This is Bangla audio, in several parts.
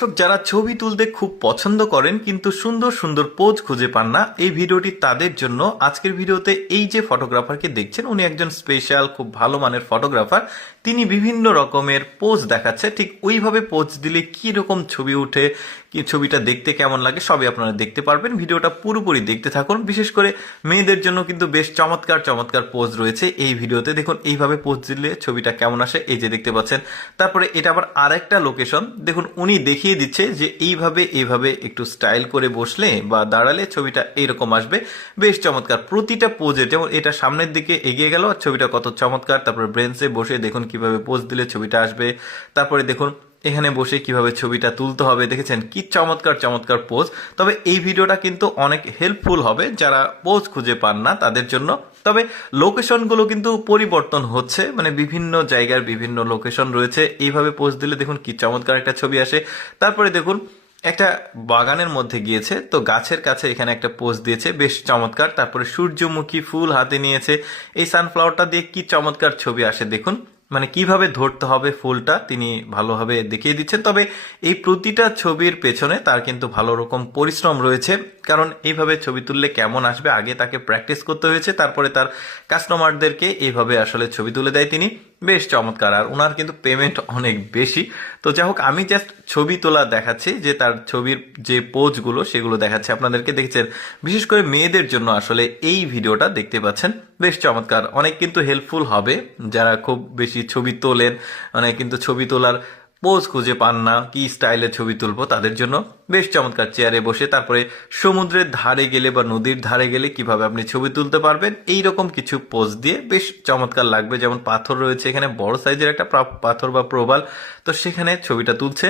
দর্শক যারা ছবি তুলতে খুব পছন্দ করেন কিন্তু সুন্দর সুন্দর পোজ খুঁজে পান না, এই ভিডিওটি তাদের জন্য। আজকের ভিডিওতে এই যে ফটোগ্রাফারকে দেখছেন, উনি একজন স্পেশাল খুব ভালো মানের ফটোগ্রাফার। তিনি বিভিন্ন রকমের পোজ দেখাচ্ছে, ঠিক ওইভাবে পোজ দিলে কি রকম ছবি উঠে, কি ছবিটা দেখতে কেমন লাগে সবই আপনারা দেখতে পারবেন। ভিডিওটা পুরোপুরি দেখতে থাকুন। বিশেষ করে মেয়েদের জন্য কিন্তু বেশ চমৎকার চমৎকার পোজ রয়েছে এই ভিডিওতে। দেখুন এইভাবে পোজ দিলে ছবিটা কেমন আসে, এই যে দেখতে পাচ্ছেন। তারপরে এটা আবার আরেকটা লোকেশন, দেখুন উনি দেখিয়ে দিচ্ছে যে এইভাবে একটু স্টাইল করে বসলে বা দাঁড়ালে ছবিটা এইরকম আসবে, বেশ চমৎকার। প্রতিটা পোজে, যেমন এটা সামনের দিকে এগিয়ে গেল, ছবিটা কত চমৎকার। তারপরে ব্রেঞ্চে বসে দেখুন কিভাবে পোজ দিলে ছবিটা আসবে। তারপরে দেখুন এখানে বসে কিভাবে ছবিটা তুলতে হবে, দেখেছেন কি চমৎকার চমৎকার পোজ। তবে এই ভিডিওটা কিন্তু অনেক হেল্পফুল হবে যারা পোজ খুঁজে পান না তাদের জন্য। তবে লোকেশনগুলো কিন্তু পরিবর্তন হচ্ছে, মানে বিভিন্ন জায়গার বিভিন্ন লোকেশন রয়েছে। এইভাবে পোজ দিলে দেখুন কি চমৎকার একটা ছবি আসে। তারপরে দেখুন একটা বাগানের মধ্যে গিয়েছে, তো গাছের কাছে এখানে একটা পোজ দিয়েছে, বেশ চমৎকার। তারপরে সূর্যমুখী ফুল হাতে নিয়েছে, এই সানফ্লাওয়ারটা দিয়ে কি চমৎকার ছবি আসে দেখুন। মানে কিভাবে ধরতে হবে ফুলটা তিনি ভালোভাবে দেখিয়ে দিচ্ছেন। তবে এই প্রতিটা ছবির পেছনে তার কিন্তু ভালো রকম পরিশ্রম রয়েছে, কারণ এইভাবে ছবি তুললে কেমন আসবে আগে তাকে প্র্যাকটিস করতে হয়েছে। তারপরে তার কাস্টমারদেরকে এইভাবে আসলে ছবি তুলে দেয় তিনি, বেশ চমৎকার। আর ওনার কিন্তু পেমেন্ট অনেক বেশি। তো যাই হোক, আমি জাস্ট ছবি তোলা দেখাচ্ছি, যে তার ছবির যে পোজগুলো সেগুলো দেখাচ্ছে আপনাদেরকে। দেখছেন বিশেষ করে মেয়েদের জন্য আসলে এই ভিডিওটা দেখতে পাচ্ছেন, বেশ চমৎকার। অনেক কিন্তু হেল্পফুল হবে যারা খুব বেশি ছবি তোলেন, মানে কিন্তু ছবি তোলার পোজ খুঁজে পান না, কি স্টাইলে ছবি তুলবো, তাদের জন্য বেশ চমৎকার। চেয়ারে বসে তারপরে সমুদ্রের ধারে গেলে বা নদীর ধারে গেলে কিভাবে আপনি ছবি তুলতে পারবেন, এই রকম কিছু পোজ দিয়ে বেশ চমৎকার লাগবে। যেমন পাথর রয়েছে এখানে, বড় সাইজের একটা পাথর বা প্রবাল, তো সেখানে ছবিটা তুলছে।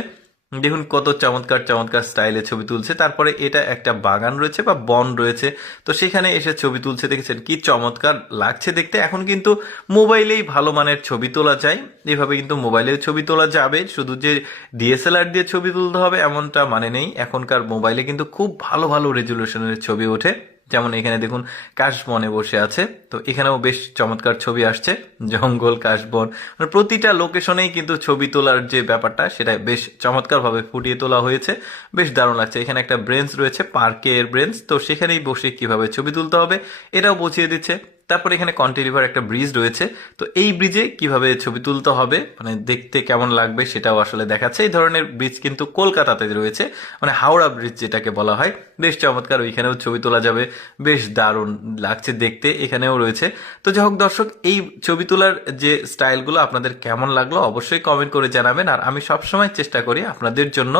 দেখুন কত চমৎকার চমৎকার স্টাইলে ছবি তুলছে। তারপরে এটা একটা বাগান রয়েছে বা বন রয়েছে, তো সেখানে এসে ছবি তুলছে। দেখেছেন কি চমৎকার লাগছে দেখতে। এখন কিন্তু মোবাইলেই ভালো মানের ছবি তোলা যায়, এভাবে কিন্তু মোবাইলেও ছবি তোলা যাবে। শুধু যে ডিএসএলআর দিয়ে ছবি তুলতে হবে এমনটা মানে নেই, এখনকার মোবাইলে কিন্তু খুব ভালো ভালো রেজুলেশনের ছবি ওঠে। যেমন এখানে দেখুন কাশবনে বসে আছে, তো এখানেও বেশ চমৎকার ছবি আসছে। জঙ্গল, কাশবন, মানে প্রতিটা লোকেশনেই কিন্তু ছবি তোলার যে ব্যাপারটা সেটা বেশ চমৎকারভাবে ফুটিয়ে তোলা হয়েছে, বেশ দারুণ লাগছে। এখানে একটা ব্রেঞ্চ রয়েছে, পার্কের ব্রেঞ্চ, তো সেখানেই বসে কিভাবে ছবি তুলতে হবে এটাও বুঝিয়ে দিচ্ছে। তারপরে এখানে কন্টিলিভার একটা ব্রিজ রয়েছে, তো এই ব্রিজে কিভাবে ছবি তুলতে হবে, মানে দেখতে কেমন লাগবে সেটাও আসলে দেখাচ্ছে। এই ধরনের ব্রিজ কিন্তু কলকাতাতে রয়েছে, মানে হাওড়া ব্রিজ যেটাকে বলা হয়, বেশ চমৎকার। ওইখানেও ছবি তোলা যাবে, বেশ দারুণ লাগছে দেখতে, এখানেও রয়েছে। তো যাই হোক দর্শক, এই ছবি তোলার যে স্টাইলগুলো আপনাদের কেমন লাগলো অবশ্যই কমেন্ট করে জানাবেন। আর আমি সবসময় চেষ্টা করি আপনাদের জন্য